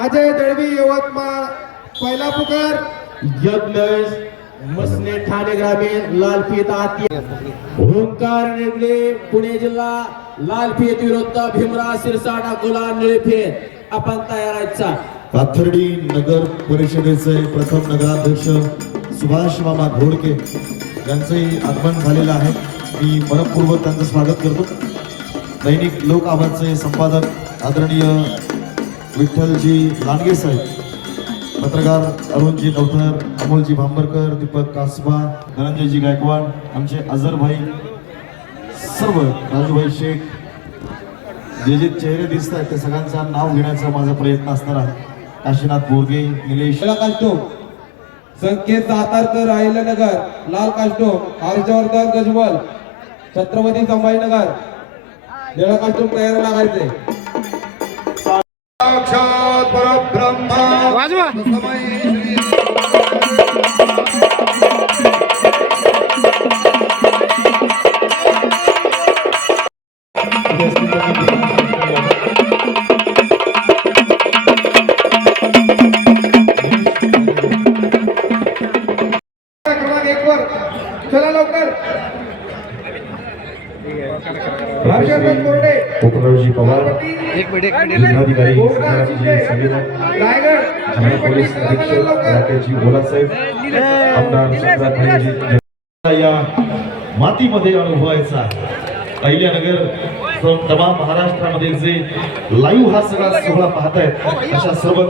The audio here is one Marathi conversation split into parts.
अजय दळवी यवतमाळ. पहिला पुकार. यज्ञेश मसने ठाणे ग्रामीण लालफीत आती ओंकार निगडे पुणे जिल्हा लालफीत विरुद्ध भीमराव सिरसाट अकोला निळफेत आपण तयार आहेतचा पाथर्डी नगर परिषदेचे प्रथम नगराध्यक्ष सुभाष मामा घोडके यांचंही आगमन झालेलं आहे. मी मनपूर्वक त्यांचं स्वागत करतो. दैनिक लोक आवाजचे संपादक आदरणीय विठ्ठलजी लांडगे साहेब. पत्रकार अरुणजी नवथर अमोलजी भांबरकर दीपक कासबा धनंजयजी गायकवाड आमचे अझरभाई सर्व राजूभाई शेख. जे जे चेहरे दिसत आहेत ते सगळ्यांचा नाव घेण्याचा माझा प्रयत्न असणार आहे. काशीनाथ बोरगे निलेश. काष्टो. संकेत सातारकर अहिल्यानगर लाल काष्टो. हर्षवर्धन गजबल छत्रपती संभाजीनगर. निळा काष्टो तयार लागायचे Chop, chop. या मातीमध्ये अनुभवायचा आहे. अहिल्यानगर तमाम महाराष्ट्रामध्ये जे लाईव्ह हा सगळा सोहळा पाहतायत अशा सर्व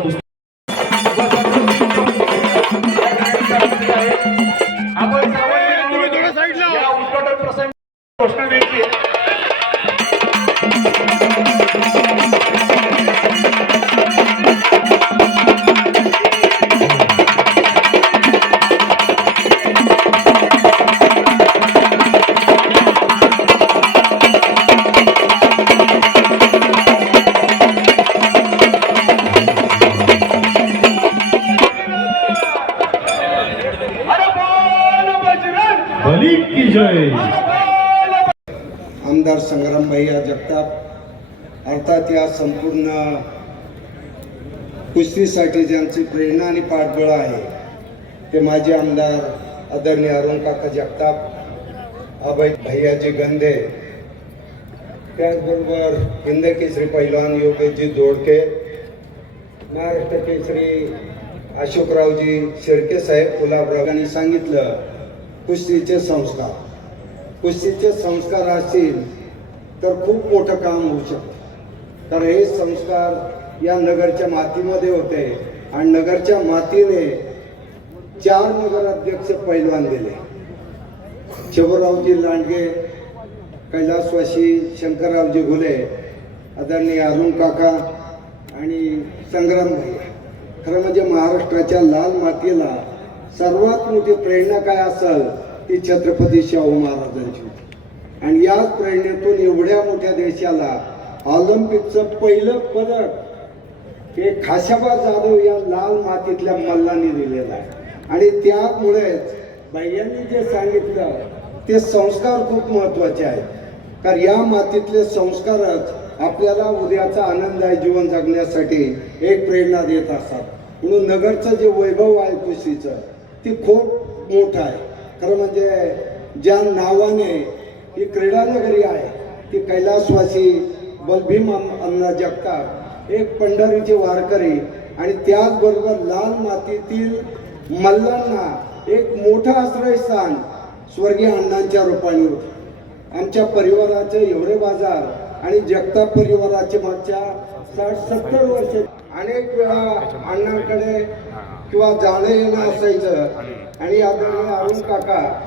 त्या संपूर्ण कुस्तीसाठी ज्यांची प्रेरणा आणि पाठबळ आहे ते माजी आमदार आदरणीय अरुण काका जगताप अभय भैयाजी गंधे त्याचबरोबर हिंद केसरी पैलवान योगेशजी दोडके महाराष्ट्र केसरी अशोकरावजी शिर्के साहेब गुलाबराव यांनी सांगितलं कुस्तीचे संस्कार. कुस्तीचे संस्कार असतील तर खूप मोठं काम होऊ शकतं. तर हे संस्कार या नगरच्या मातीमध्ये होते. आणि नगरच्या मातीने चार नगराध्यक्ष पैलवान दिले शिवरावजी लांडगे कैलासवासी शंकररावजी घुले आदरणीय अरुण काका आणि संग्राम भैया खरं म्हणजे महाराष्ट्राच्या लाल मातीला सर्वात मोठी प्रेरणा काय असेल ती छत्रपती शाहू महाराजांची आणि याच प्रेरणेतून एवढ्या मोठ्या देशाला ऑलिम्पिकचं पहिलं पदक हे खाशाबा जाधव या लाल मातीतल्या मल्लांनी दिलेलं आहे. आणि त्यामुळेच भैयांनी जे सांगितलं ते संस्कार खूप महत्त्वाचे आहेत. कारण या मातीतले संस्कारच आपल्याला उद्याचा आनंददायी जीवन जगण्यासाठी एक प्रेरणा देत असतात. म्हणून नगरचं जे वैभव आहे कुशीचं ती खूप मोठं आहे. खरं म्हणजे ज्या नावाने ही क्रीडानगरी आहे ती कैलासवासी बलभीम अम- अण्णा जगताप एक पंढरीचे वारकरी आणि त्याचबरोबर लाल मातीतील मल्लांना एक मोठं आश्रयस्थान स्वर्गीय अण्णांच्या रूपाने होतं. आमच्या परिवाराचे एवढे बाजार आणि जगताप परिवाराचे मागच्या साठ सत्तर वर्ष अनेक वेळा अण्णांकडे किंवा जाणं येणं असायचं. आणि आदरणीय अरुण काका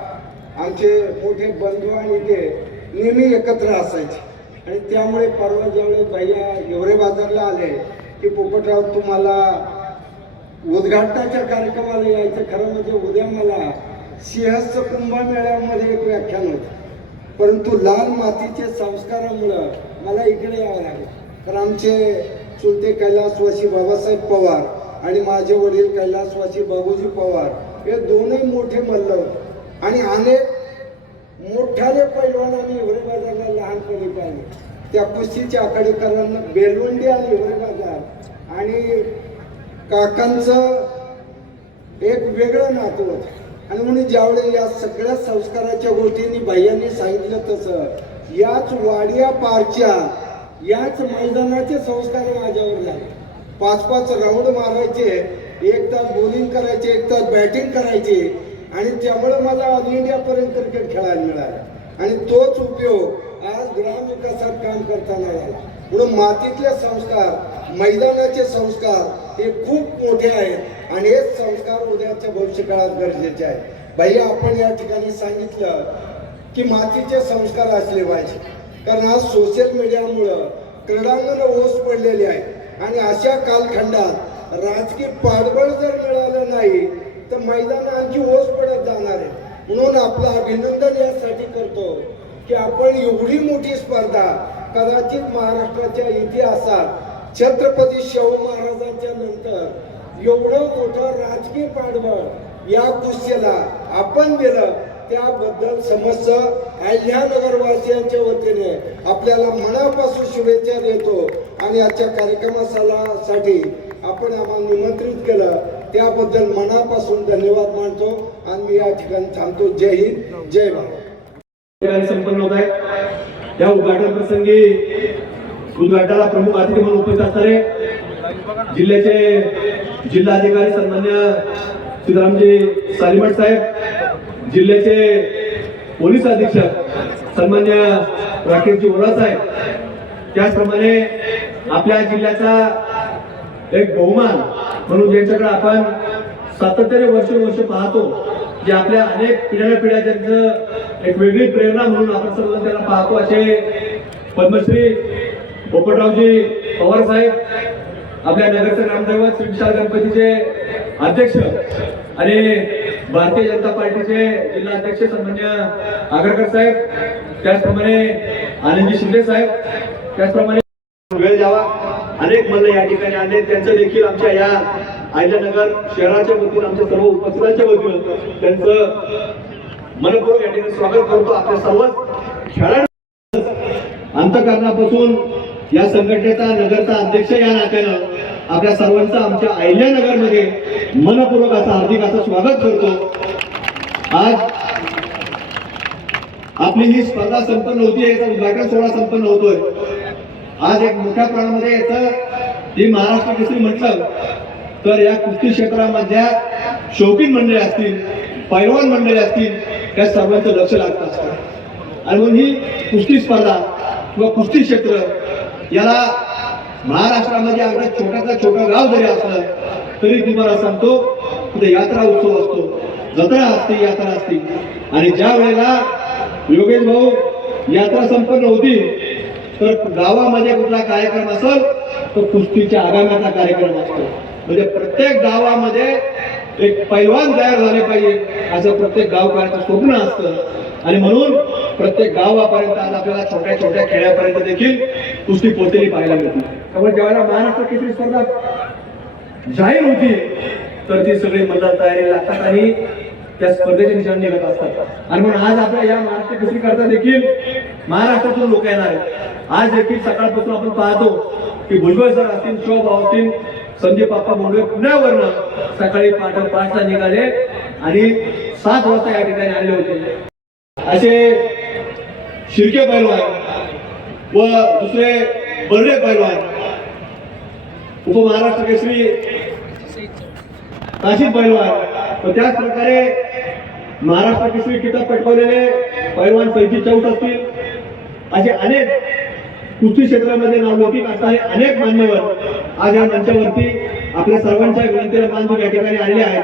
आमचे मोठे बंधू आणि ते नेहमी एकत्र असायचे. आणि त्यामुळे परवा ज्यावेळेस भैया एवढे बाजारला आले की पोपटराव तुम्हाला उद्घाटनाच्या कार्यक्रमाला यायचं खरं म्हणजे उद्या मला सिंहस्थ कुंभमेळ्यामध्ये एक व्याख्यान होतं. परंतु लाल मातीच्या संस्कारामुळं मला इकडे यावं लागलं. तर आमचे चुलते कैलासवासी बाबासाहेब पवार आणि माझे वडील कैलासवासी बाबूजी पवार हे दोनही मोठे मल्ल होते आणि अनेक मोठाले पैलवानांनी हिवरे बाजारला लहानपणी पाहिले. त्या कुस्तीच्या आखाडेकरांना बेलवंडी आणि हिवरे बाजार आणि काकांचं एक वेगळं नातं होतं. आणि म्हणून ज्यावेळी या सगळ्या संस्काराच्या गोष्टींनी भैयांनी सांगितलं तसं याच वाडिया पारच्या याच मैदानाचे संस्कार माझ्यावर झाले. पाच पाच राऊंड मारायचे एक तास बॉलिंग करायचे एक तास बॅटिंग करायचे. आणि ज्यामुळं मला ऑल इंडियापर्यंत क्रिकेट खेळायला मिळाला. आणि तोच उपयोग आज ग्रामविकासात काम करताना झाला म्हणून मातीतले संस्कार मैदानाचे संस्कार हे खूप मोठे आहेत. आणि हेच संस्कार उद्याच्या भविष्यकाळात गरजेचे आहेत. भाई आपण या ठिकाणी सांगितलं की मातीचे संस्कार असले पाहिजे. कारण आज सोशल मीडियामुळं क्रीडांगण ओस पडलेली आहे. आणि अशा कालखंडात राजकीय पाठबळ जर मिळालं नाही तर मैदान आणखी ओस पडत जाणार आहे. म्हणून आपलं अभिनंदन यासाठी करतो की आपण एवढी मोठी स्पर्धा कदाचित महाराष्ट्राच्या इतिहासात छत्रपती शाहू महाराजांच्या नंतर एवढं मोठं राजकीय पाठबळ या कुस्तीला आपण दिलं त्याबद्दल समस्त अहिल्यानगर नगरवासियांच्या वतीने आपल्याला मनापासून शुभेच्छा देतो. आणि आजच्या कार्यक्रमासाठी आपण आम्हाला निमंत्रित केलं. त्याबद्दल मनापासून धन्यवाद मानतो आणि मी या ठिकाणी थांबतो. जय हिंद जय भारत. संपन्न होत आहे या उद्घाटन प्रसंगी उद्घाटनाला प्रमुख अतिथी म्हणून उपस्थित असणारे जिल्ह्याचे जिल्हाधिकारी सन्मान्य सीतारामजी सालीमठ साहेब जिल्ह्याचे पोलीस अधीक्षक सन्मान्य राकेशजी ओरा साहेब त्याचप्रमाणे आपल्या जिल्ह्याचा एक बहुमान म्हणून ज्यांच्याकडे आपण सातत्याने वर्ष पाहतो जे आपल्या अनेक पिढ्या पिढ्या त्यांचं एक वेगळी प्रेरणा म्हणून आपण सर्व त्याला पाहतो असे पद्मश्री पोपटरावजी पवार साहेब आपल्या नगरचे ग्रामदैवत श्री विशाल गणपतीचे अध्यक्ष आणि भारतीय जनता पार्टीचे जिल्हा अध्यक्ष सन्मान्य आगरकर साहेब त्याचप्रमाणे आनंदजी शिंदे साहेब त्याचप्रमाणे वेळ द्यावा. अनेक मल्ल या ठिकाणी आले. त्यांचं देखील आमच्या या अहिल्यानगर शहराच्या वतीनं आमच्या सर्व उपस्थितांच्या वतीनं त्यांचं मनपूर्वक या ठिकाणी स्वागत करतो. आपल्या सर्व खेळाडू अंतकरणापासून या संघटनेचा नगरचा अध्यक्ष या नात्यानं आपल्या सर्वांचं आमच्या अहिल्यानगरमध्ये मनपूर्वक असं हार्दिक असं स्वागत करतो. आज आपली ही स्पर्धा संपन्न होती याचा उद्घाटन सोहळा संपन्न होतोय. आज एक मोठ्या प्रमाणामध्ये याचं ही महाराष्ट्र केसरी म्हटलं तर या कुस्ती क्षेत्रामधल्या शौकीन मंडळी असतील पैलवान मंडळी असतील या सर्वांचं लक्ष लागत असतं. आणि म्हणून ही कुस्ती स्पर्धा किंवा कुस्ती क्षेत्र याला महाराष्ट्रामध्ये अगदी छोट्याचा छोटा गाव जरी असलं तरी तुम्हाला सांगतो तिथे यात्रा उत्सव असतो. जत्रा असते यात्रा असते. आणि ज्या वेळेला योगेश भाऊ यात्रा संपन्न होती तर गावामध्ये कुठला कार्यक्रम असेल तो कुस्तीच्या आगाम्याचा कार्यक्रम असतो. म्हणजे प्रत्येक गावामध्ये एक पैलवान तयार झाले पाहिजे असं प्रत्येक गावकऱ्याचं स्वप्न असतं. आणि म्हणून प्रत्येक गावापर्यंत आज आपल्याला छोट्या छोट्या खेड्यापर्यंत देखील कुस्ती पोहोचलेली पाहायला मिळते. त्यामुळे ज्यावेळेला महाराष्ट्र केसरी स्पर्धा जाहीर होती तर ती सगळी मदत तयारी लागतात आणि त्या स्पर्धेचे निशाण निघत असतात. आणि म्हणून आज आपल्या या महाराष्ट्र कृषी करता देखील महाराष्ट्रातून लोक येणार आहेत. आज देखील सकाळपासून आपण पाहतो की भुजबळ सर असतील शोभा असतील संजय बाप्पा मुंडे पुण्यावरनं सकाळी पाठ पाचला निघाले आणि सात वाजता या ठिकाणी आले होते. असे शिर्के पैलवान व दुसरे बर्डे पैलवान उपमहाराष्ट्र केसरी काशी पैलवान. त्याच प्रकारे महाराष्ट्र केसरी किताब पटकावलेले पैलवान पैकी चौथ असतील असे अनेक कुस्ती क्षेत्रामध्ये नावलौकिक असणारे अनेक मान्यवर आज या मंचावरती आपल्या सर्वांच्या विनंतीला बांधून या ठिकाणी आलेले आहेत.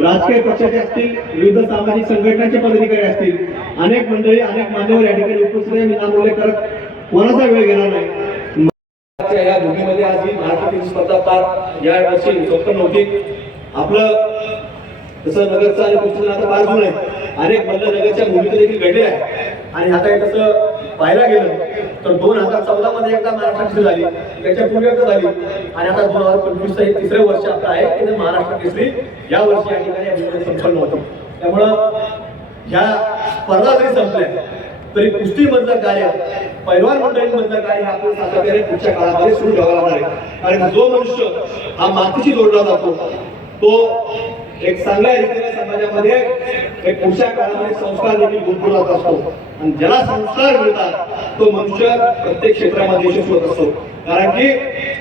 राजकीय पक्षाचे असतील विविध सामाजिक संघटनांचे पदाधिकारी असतील अनेक मंडळी अनेक मान्यवर या ठिकाणी उपस्थित आहे मी नाम उल्लेख करत कोणाचा वेळ घेणार नाही. या भूमीमध्ये आज ही महाराष्ट्रातील स्पर्धा पार या वर्षी होती आपलं तसं नगरचं आणि पुस्तक आता फार जुनं आहे. अनेक मल्ल नगरच्या भूमिका देखील घडले आहे आणि आता तसं पाहायला गेलं तर दोन हजार चौदा मध्ये एकदा महाराष्ट्र झाली त्याच्या पूर्वी एकदा झाली. आणि आता दोन हजार पंचवीस हे तिसरं वर्ष आपलं आहे की महाराष्ट्र केसरी या वर्षी या ठिकाणी संपन्न होतं. त्यामुळं ह्या स्पर्धा जरी संपल्या तरी कुस्तीमधलं कार्य पैलवान मंडळीमधलं कार्य आपण सातत्याने पुढच्या काळामध्ये सुरू ठेवावं लागणार आहे. कारण जो मनुष्य हा मातीशी जोडला जातो तो एक चांगल्या रीतीने समाजामध्ये एक पुढच्या काळामध्ये संस्कार देखील गुंतवून असतो. आणि ज्याला संस्कार मिळतात तो मनुष्य प्रत्येक क्षेत्रामध्ये यशस्वी असतो. कारण की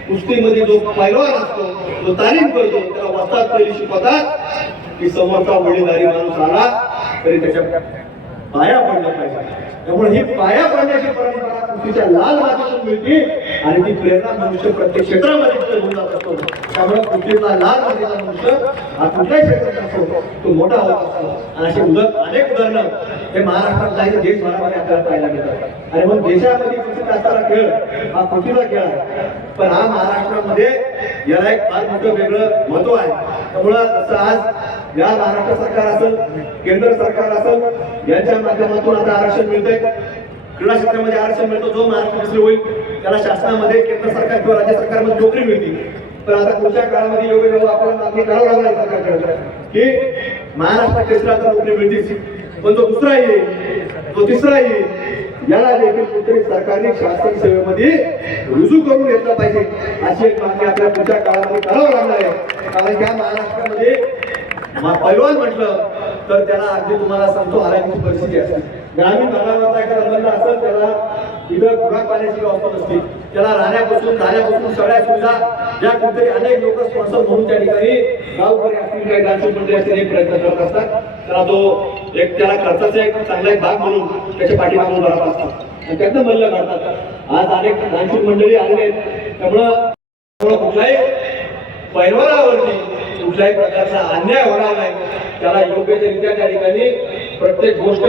कुस्तीमध्ये जो पैलवान असतो जो तालीम करतो त्याला वस्तात पहिली शिकवतात की समोरचा वडीलधारी माणूस आला तरी त्याच्या पाया पडलं पाहिजे. त्यामुळे ही पाया पडण्याची परंपरा कुस्तीच्या लाल मातीतून मिळते आणि ती प्रेरणा मनुष्य प्रत्येक क्षेत्रामध्ये घेऊन जात असतो. त्यामुळे कुस्तीतला लाल मातीचा मनुष्य हा कुठल्याही क्षेत्रात असतो तो मोठा होत असतो. आणि असे उदक अनेक उदाहरणं हे महाराष्ट्रात नाही देशभरामध्ये आपल्याला पाहायला मिळतात. आणि मग देशामध्ये प्रसिद्ध असणारा खेळ हा कुस्तीचा खेळ आहे. पण हा महाराष्ट्रामध्ये याला एक फार मोठं वेगळं महत्त्व आहे. त्यामुळं जसं आज या महाराष्ट्र सरकार असेल केंद्र सरकार असेल यांच्या माध्यमातून आता आरक्षण मिळतंय. क्रीडा क्षेत्रामध्ये आरक्षण मिळतो जो महाराष्ट्र केसरी होईल त्याला शासनामध्ये केंद्र सरकार किंवा राज्य सरकारमध्ये नोकरी मिळते पण आता पुढच्या काळामध्ये योग्य जेव्हा आपल्याला मागणी करावं लागणार आहे सरकारकडे की महाराष्ट्र केसरीला नोकरी मिळतीच. पण तो दुसरा येईल तो तिसरा येईल याला देखील कुठेतरी सरकारने शासन सेवेमध्ये रुजू करून घेतला पाहिजे. अशी एक मागणी आपल्या पुढच्या काळामध्ये करावं लागणार आहे. कारण त्या महाराष्ट्रामध्ये मग पैलवान म्हटलं तर त्याला अगदी तुम्हाला सांगतो हरायची परिस्थिती असते ग्रामीण भागावरचा एखादा बंद असेल त्याला इथं खुराक पाण्याची व्यवस्था नसते. त्याला राहण्यापासून खाण्यापासून सगळ्या सुविधा ज्या कुठेतरी अनेक लोक स्पॉन्सर म्हणून त्या ठिकाणी गावकरी असतील काही ग्रामीण मंडळी असतील हे प्रयत्न करत असतात. त्याला तो एक त्याला खर्चाचा एक चांगला एक भाग म्हणून त्याच्या पाठीमागून राहत असतात. आणि त्यातनं मल्ल काढतात. आज अनेक ग्रामीण मंडळी आलेले आहेत. त्यामुळं त्यामुळं कुठलाही पैलवानावरती कुठल्याही प्रकारचा अन्याय होणार नाही. त्याला योग्य रित्या त्या ठिकाणी प्रत्येक गोष्ट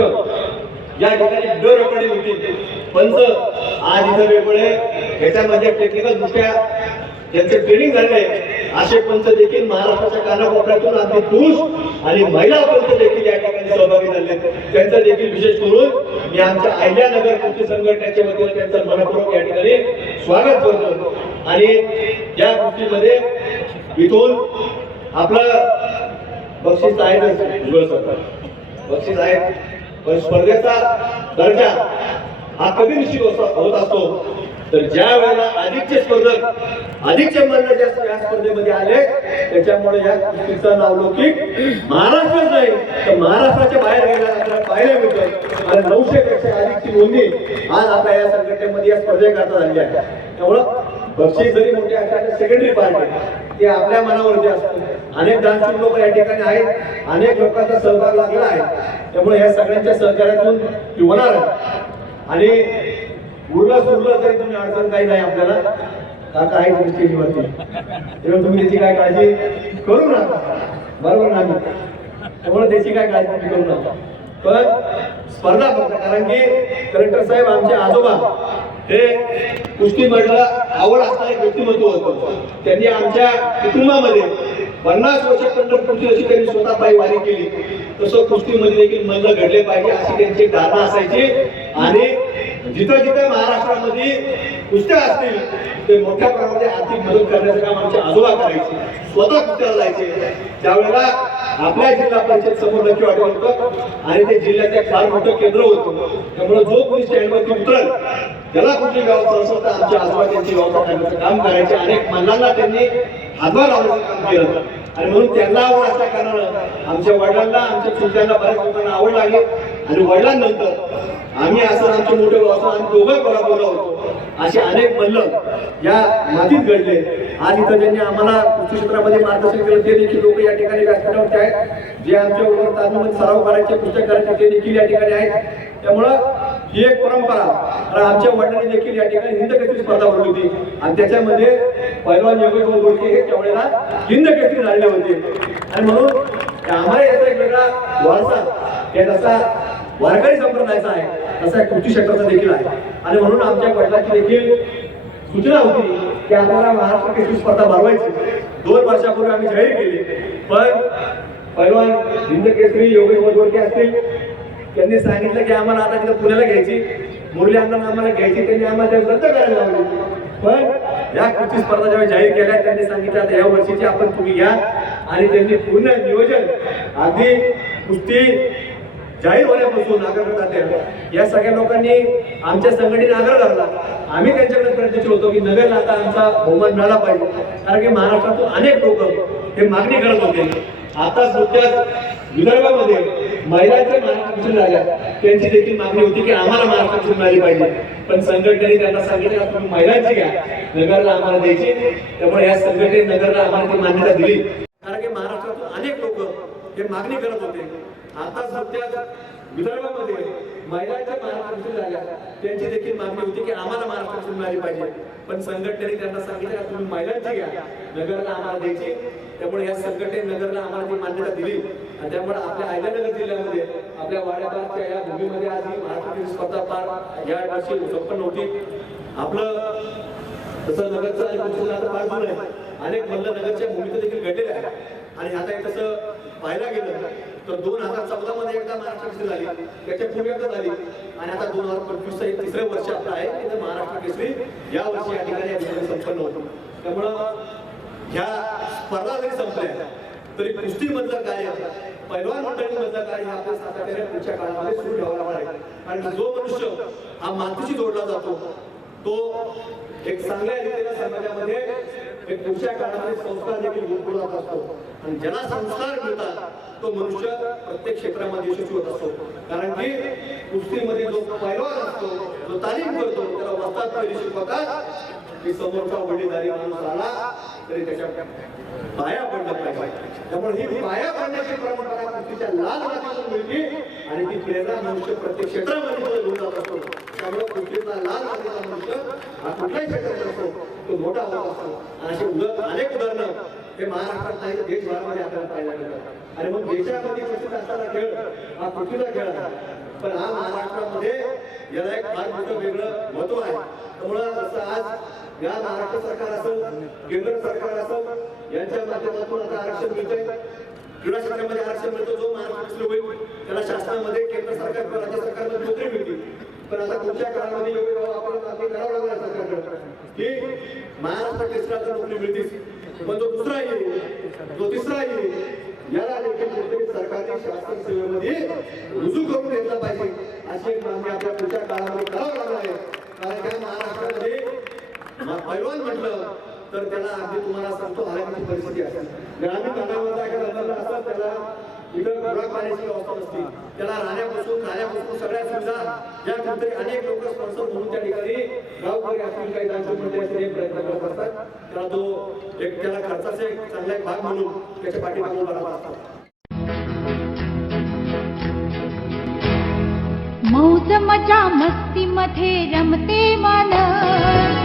या ठिकाणी दरकडे होती पंच आज इथं वेगवेगळे ह्याच्यामध्ये टेक्निकल दृष्ट्या त्यांचे ट्रेनिंग झाले असे पंच देखील महाराष्ट्राच्या कानाकोपऱ्यातून आमचे पुरुष आणि महिला पंच देखील या ठिकाणी सहभागी झाले त्यांचं देखील विशेष करून मी आमच्या अहिल्यानगर कृती संघटनेच्या वतीने त्यांचं मनपूर्वक या ठिकाणी स्वागत करतो. आणि या गोष्टीमध्ये इथून आपलं बक्षीस आहे उज्ज्वल सरकार बक्षीस आहे. पण स्पर्धेचा दर्जा हा कधी निश्चित होत होत असतो? तर ज्या वेळेला अधिकचे स्पर्धक अधिकचे मल्ल या स्पर्धेमध्ये आले त्याच्यामुळे या कुस्तीचं नावलौकिक महाराष्ट्रात नाही. तर महाराष्ट्राच्या बाहेर गेल्या आपल्याला पाहायला मिळतं. आणि नऊशे पेक्षा अधिकची नोंदणी आज आपल्या या संघटनेमध्ये या स्पर्धेकरता झाली आहे. त्यामुळं बक्षीस जरी मोठे असतात सेकंडरी पार्ट आहे. ते आपल्या मनावरती असतं. अनेक दानशूर लोक या ठिकाणी आहेत. अनेक लोकांचा सहभाग लागला आहे. त्यामुळे या सगळ्यांच्या सहकार्यातून ती होणार आणि उरलं सुरलं तरी तुम्ही अडचण काही नाही आपल्याला. काका आहे तुम्ही स्टेजवरती तेव्हा तुम्ही त्याची काय काळजी करू नका. बरोबर ना त्यामुळे त्याची काय काळजी तुम्ही करू नका. पण स्पर्धा फक्त कारण की कलेक्टर साहेब आमचे आजोबा हे कुस्ती म्हटलं आवड असणारे एक व्यक्तिमत्व होतं. त्यांनी आमच्या कुटुंबामध्ये पन्नास वर्ष पंढरपूरची जशी त्यांनी स्वतः पायी वारी केली. तसं कुस्तीमध्ये देखील मल्ल घडले पाहिजे अशी त्यांची धारणा असायची. आणि जिथं जिथं महाराष्ट्रामध्ये कुस्त्या असतील ते मोठ्या प्रमाणात आर्थिक मदत करण्याचं काम आमचे आजोबा करायचे. स्वतः कुस्त्याला जायचे. त्यावेळेला आपल्या जिल्हा परिषद समोर नक्की वाटलं होतं. आणि ते जिल्ह्याचे फार मोठं केंद्र होतं. त्यामुळे जो कोणी स्टँडवरती उतरल त्याला कुठली व्यवस्था असेल तर आमच्या आजोबा त्यांची व्यवस्था करण्याचं काम करायचे. अनेक मल्लांना त्यांनी हातभार लावला काम केलं आणि म्हणून त्यांना आवड असल्या कारणानं आमच्या वडिलांना आमच्या चुलत्यांना बऱ्याच लोकांना आवड लागली. आणि वडिलांनंतर आम्ही असं आमचे मोठे भाऊ आम्ही दोघं बरोबर होतो. असे अनेक मल्ल या मातीत घडले. आज इथं ज्यांनी आम्हाला कृषी क्षेत्रामध्ये मार्गदर्शन केलं ते देखील लोक या ठिकाणी व्यासपीठावरती आहेत. जे आमच्या बरोबर सराव करायचे पुस्तक करायचे ते देखील या ठिकाणी आहेत. त्यामुळं ही एक परंपरा. कारण आमच्या वडिलांनी देखील या ठिकाणी हिंद केसरी स्पर्धा भरली होती. आणि त्याच्यामध्ये पैलवान योगेश गोडके हे त्यावेळेला हिंद केसरी झालेले होते. आणि म्हणून आम्हाला याचा एक वेगळा वारसा या जसा वारकरी संप्रदायाचा आहे तसा कृषी क्षेत्राचा देखील आहे. आणि म्हणून आमच्या वडिलांची देखील सूचना होती की आपल्याला महाराष्ट्र केसरी स्पर्धा भरवायची. दोन वर्षापूर्वी आम्ही जाहीर केली. पण पैलवान हिंद केसरी योगेश गोडके असतील त्यांनी सांगितलं की आम्हाला आता तिथं पुण्याला घ्यायची. मुरली अण्णांना आम्हाला घ्यायची. त्यांनी आम्हाला ते रद्द करायला लावली. पण या कृषी स्पर्धा जेव्हा जाहीर केल्या त्यांनी सांगितलं आता या वर्षीची आपण तुम्ही घ्या आणि त्यांनी पूर्ण नियोजन अगदी कुस्ती जाहीर होण्यापासून नागर करतात या सगळ्या लोकांनी आमच्या संघटनेने आग्रह धरला. आम्ही त्यांच्याकडे प्रयत्नशील होतो की नगरला आता आमचा बहुमान मिळाला पाहिजे. कारण की महाराष्ट्रातून अनेक लोक हे मागणी करत होते. आता नुकत्याच विदर्भामध्ये महिलांचे महाराष्ट्र झाल्या त्यांची देखील मागणी होती की आम्हाला महाराष्ट्र मिळाली पाहिजे. पण संघटनेने त्यांना सांगितलं का तुम्ही महिलांची घ्या. नगरला आम्हाला द्यायची त्यामुळे या संघटनेने नगरला आम्हाला ती मान्यता दिली. कारण की महाराष्ट्रातून अनेक लोक हे मागणी करत होते. आता सध्या विदर्भामध्ये महिलांच्या महाराष्ट्र झाल्या त्यांची देखील मागणी होती की आम्हाला महाराष्ट्र मिळाली पाहिजे. पण संघटनेने त्यांना सांगितलं तुम्ही महिलांची घ्या. नगरला आम्हाला द्यायची त्यामुळे या संकटे नगरनं आम्हाला ती मान्यता दिली. आणि त्यामुळे आपल्या अहिल्यानगर जिल्ह्यामध्ये आपल्या वाड्यापारच्या या भूमीमध्ये आज ही महाराष्ट्रातील स्पर्धा पार या वर्षी संपन्न होती. आपलं तसं नगरचं आणि कृषीचं जुनं आहे. अनेक मल्ल नगरच्या भूमीत देखील घडलेले आहे. आणि आता हे तसं पाहायला गेलं तर दोन हजार चौदा मध्ये एकदा महाराष्ट्र केसरी झाली. त्याच्या पूर्वी एकदा झाली. आणि आता दोन हजार पंचवीस हे तिसरं वर्ष आपलं आहे. महाराष्ट्र केसरी या वर्षी या ठिकाणी या संपन्न होतो. त्यामुळं ह्या स्पर्धा जरी संपल्या. तरी कुस्ती मधलं कार्य पैलवान मंडळी मधलं कार्य हे आपल्या सातत्याने पुढच्या काळामध्ये सुरू ठेवायला पाहिजे आणि कारण जो मनुष्य हा मातीशी जोडला जातो तो एक चांगल्या रीतीला समाजामध्ये एक पुढच्या काळामध्ये संस्कार देखील गुंतवून असतो. आणि ज्याला संस्कार मिळतात तो मनुष्य प्रत्येक क्षेत्रामध्ये यशस्वी होत असतो. कारण की कुस्तीमध्ये जो पैलवान असतो जो तालीम करतो त्याला वस्तात पहिली शिकवतात की समोरचा वडीलधारी माणूस आला तरी त्याच्या पाया पडलं पाहिजे. त्यामुळे ही पाया पडण्याची परंपरा कुस्तीच्या लाल मातीतून मिळते आणि ती प्रेरणा मनुष्य प्रत्येक क्षेत्रामध्ये घेऊन जात असतो. त्यामुळे कुस्तीतला लाल मातीचा मनुष्य हा कुठल्याही क्षेत्रात असतो तो मोठा होत असतो. आणि असे अनेक उदाहरणं हे महाराष्ट्रात नाही तर देशभरामध्ये आपल्याला पाहायला मिळतात. आणि मग देशामध्ये प्रसिद्ध असणारा खेळ हा कुस्तीचा खेळ आहे. पण हा महाराष्ट्रामध्ये याला एक फार मोठं वेगळं महत्त्व आहे. त्यामुळं जसं आज या महाराष्ट्र सरकार असेल केंद्र सरकार असेल यांच्या माध्यमातून आता आरक्षण मिळतंय. क्रीडा क्षेत्रामध्ये आरक्षण मिळतो जो महाराष्ट्र होईल त्याला शासनामध्ये केंद्र सरकार किंवा राज्य सरकारमध्ये नोकरी मिळतील. पण आता कोणत्या काळामध्ये योग्य आपण मागणी करावं लागणार सरकारकडे. की महाराष्ट्र केसराला नोकरी मिळतील पण जो दुसरा येईल जो तिसरा येईल याला देखील कुठेतरी सरकारी शासन सेवेमध्ये रुजू करून घेतला पाहिजे. अशी एक मागणी आपल्या पुढच्या काळामध्ये करावं लागणार आहे. कारण त्या महाराष्ट्रामध्ये पैलवान म्हटलं तर त्याला अगदी तुम्हाला सांगतो हरण्याची परिस्थिती असते ग्रामीण भागामध्ये असतात त्याला पाण्याची व्यवस्था त्याला राहण्यापासून खाण्यापासून सगळ्या सुविधा ज्या कुठेतरी अनेक लोक स्पॉन्सर म्हणून त्या ठिकाणी गावकरी असतील काही दानशूर मंडळी असतील हे प्रयत्न करत असतात. त्याला तो एक त्याला खर्चाचा एक चांगला एक भाग म्हणून त्याच्या पाठीमागे उभा राहत असतात मौज मजा मस्ती मध्ये रमते मन.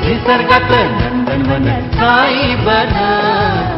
निसर्गात नंदनवन साई बन.